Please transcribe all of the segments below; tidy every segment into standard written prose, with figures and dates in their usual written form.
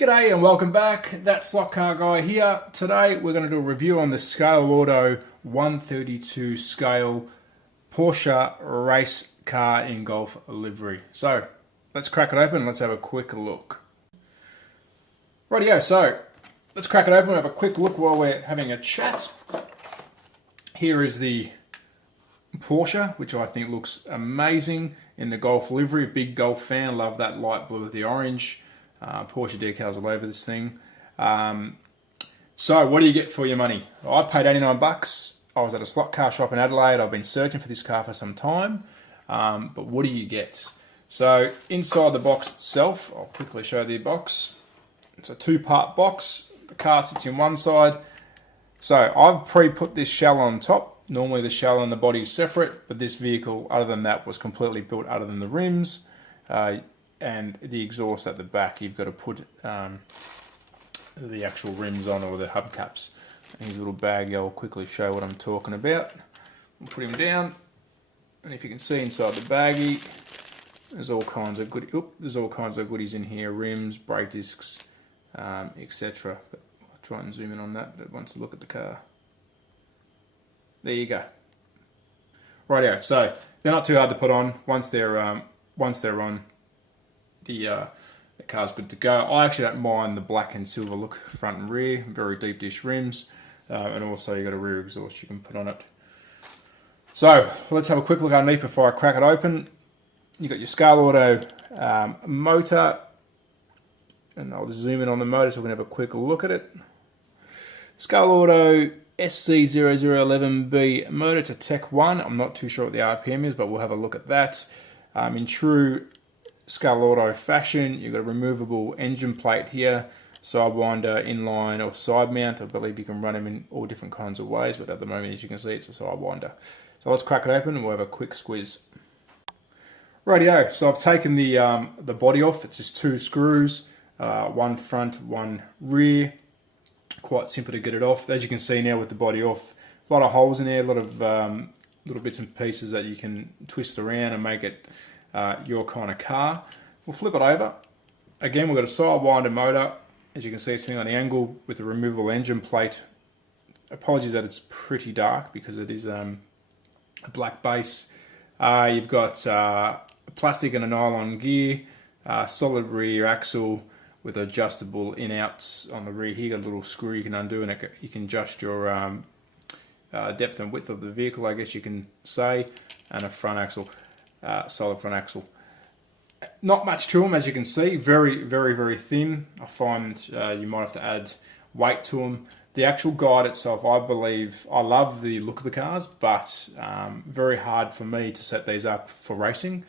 G'day and welcome back. That Slot Car Guy here. Today we're going to do a review on the Scaleauto 132 scale Porsche race car in Golf livery. So let's crack it open and let's have a quick look. Rightio, so let's crack it open and have a quick look while we're having a chat. Here is the Porsche, which I think looks amazing in the Golf livery. Big Golf fan, love that light blue with the orange. Porsche decals all over this thing. So what do you get for your money? I've paid 89 bucks. I was at a slot car shop in Adelaide. I've been searching for this car for some time. But what do you get? So inside the box itself, I'll quickly show the box. It's a two-part box. The car sits in one side. So I've pre-put this shell on top. Normally the shell and the body is separate, but this vehicle, other than that, was completely built other than the rims. And the exhaust at the back, you've got to put the actual rims on, or the hubcaps. Here's a little baggie. I'll quickly show what I'm talking about. We'll put him down, and if you can see inside the baggie, there's all kinds of goodies in here: rims, brake discs, etc. But I'll try and zoom in on that. But once you look at the car, there you go. Rightio. So they're not too hard to put on. Once they're on. The car's good to go. I actually don't mind the black and silver look front and rear, very deep dish rims, and also you've got a rear exhaust you can put on it. So let's have a quick look underneath before I crack it open. You've got your Scaleauto motor, and I'll just zoom in on the motor so we can have a quick look at it. Scaleauto SC0011B motor to Tech 1. I'm not too sure what the RPM is, but we'll have a look at that. In true Scaleauto fashion, you've got a removable engine plate here, sidewinder, inline or side mount. I believe you can run them in all different kinds of ways, but at the moment, as you can see, it's a sidewinder. So let's crack it open and we'll have a quick squeeze. Rightio, so I've taken the body off. It's just two screws, one front, one rear. Quite simple to get it off. As you can see now with the body off, a lot of holes in there, a lot of little bits and pieces that you can twist around and make it your kind of car. We'll flip it over. Again, we've got a sidewinder motor. As you can see, it's sitting on the angle with a removable engine plate. Apologies that it's pretty dark because it is a black base. You've got a plastic and a nylon gear, solid rear axle with adjustable in-outs on the rear here. You've got a little screw you can undo, and you can adjust your depth and width of the vehicle, I guess you can say, and a front axle. Solid front axle. Not much to them, as you can see. Very, very, very thin. I find you might have to add weight to them. The actual guide itself, I believe, I love the look of the cars, but very hard for me to set these up for racing.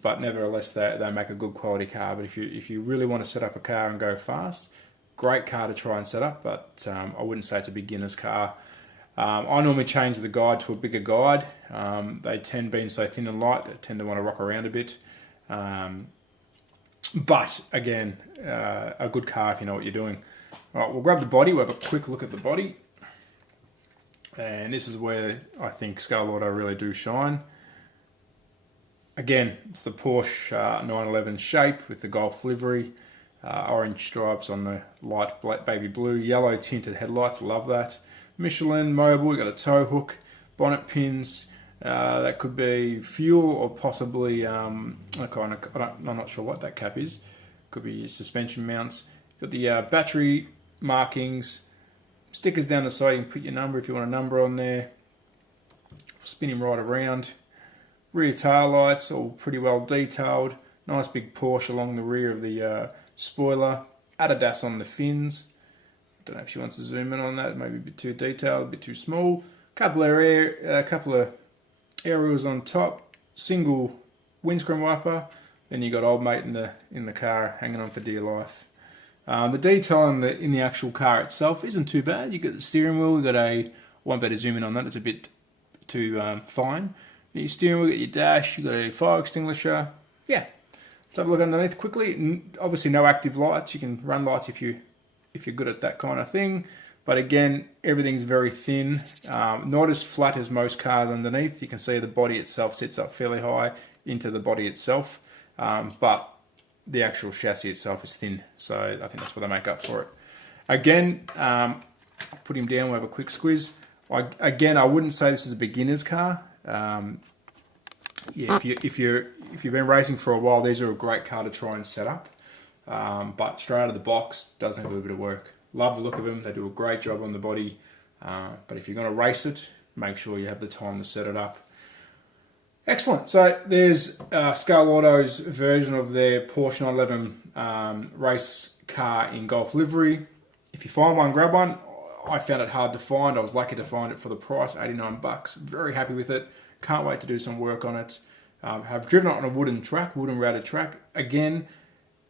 But nevertheless, they make a good quality car. But if you really want to set up a car and go fast, great car to try and set up. But I wouldn't say it's a beginner's car. I normally change the guide to a bigger guide. They tend, being so thin and light, they tend to want to rock around a bit. But again, a good car if you know what you're doing. All right, we'll grab the body. We'll have a quick look at the body. And this is where I think Scaleauto really do shine. Again, it's the Porsche 911 shape with the Golf livery. Orange stripes on the light baby blue. Yellow tinted headlights, love that. Michelin mobile, you got a tow hook, bonnet pins, that could be fuel or possibly, I'm not sure what that cap is, could be suspension mounts. Got the battery markings, stickers down the side, you can put your number if you want a number on there, spin him right around. Rear tail lights, all pretty well detailed, nice big Porsche along the rear of the spoiler, Adidas on the fins. Don't know if she wants to zoom in on that. Maybe a bit too detailed, a bit too small. Couple of aerials on top. Single windscreen wiper. Then you got old mate in the car hanging on for dear life. The detail in the actual car itself isn't too bad. You got the steering wheel. You got a. Won't better zoom in on that. It's a bit too fine. Your steering wheel. You got your dash. You got a fire extinguisher. Yeah. Let's have a look underneath quickly. Obviously, no active lights. You can run lights if you're good at that kind of thing. But again, everything's very thin, not as flat as most cars underneath. You can see the body itself sits up fairly high into the body itself. But the actual chassis itself is thin. So I think that's what they make up for it. Again, I'll put him down, we'll have a quick squeeze. Again, I wouldn't say this is a beginner's car. Yeah, if you've been racing for a while, these are a great car to try and set up. But straight out of the box, does need a little bit of work. Love the look of them. They do a great job on the body. But if you're going to race it, make sure you have the time to set it up. Excellent. So there's Scaleauto's version of their Porsche 911 race car in Golf livery. If you find one, grab one. I found it hard to find. I was lucky to find it for the price, $89. Very happy with it. Can't wait to do some work on it. Have driven it on a wooden routed track. Again,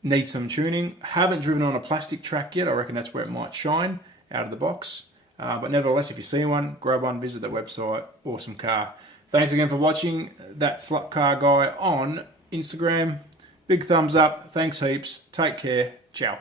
need some tuning. Haven't driven on a plastic track yet. I reckon that's where it might shine out of the box. But nevertheless, if you see one, grab one, visit the website. Awesome car. Thanks again for watching. That Slut Car Guy on Instagram. Big thumbs up. Thanks heaps. Take care. Ciao.